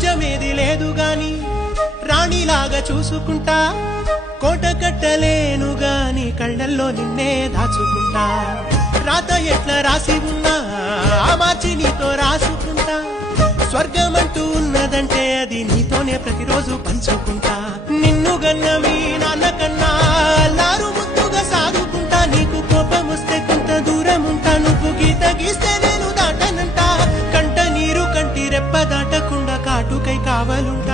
రాజ్యమేది లేదు గాని రాణిలాగా చూసుకుంటా కోట కట్టలేను గాని కళ్ళల్లో నిన్నే దాచుకుంటా రాత ఎట్లా రాసి ఉన్నా ఆ మార్చి నీతో రాసుకుంటా స్వర్గమంటూ ఉన్నదంటే అది నీతోనే ప్రతిరోజు పంచుకుంటా నిన్ను గన్నవి నాన్నకన్నా అల్లారు ముద్దుగా సాదుకుంటా నీకు కోపం వస్తే కొంత దూరం ఉంటా నువ్వు గీత గీస్తే నేను దాటనంటా కంట నీరు కంటి రెప్ప దాటకుండా కాటుకై కావాలుంటా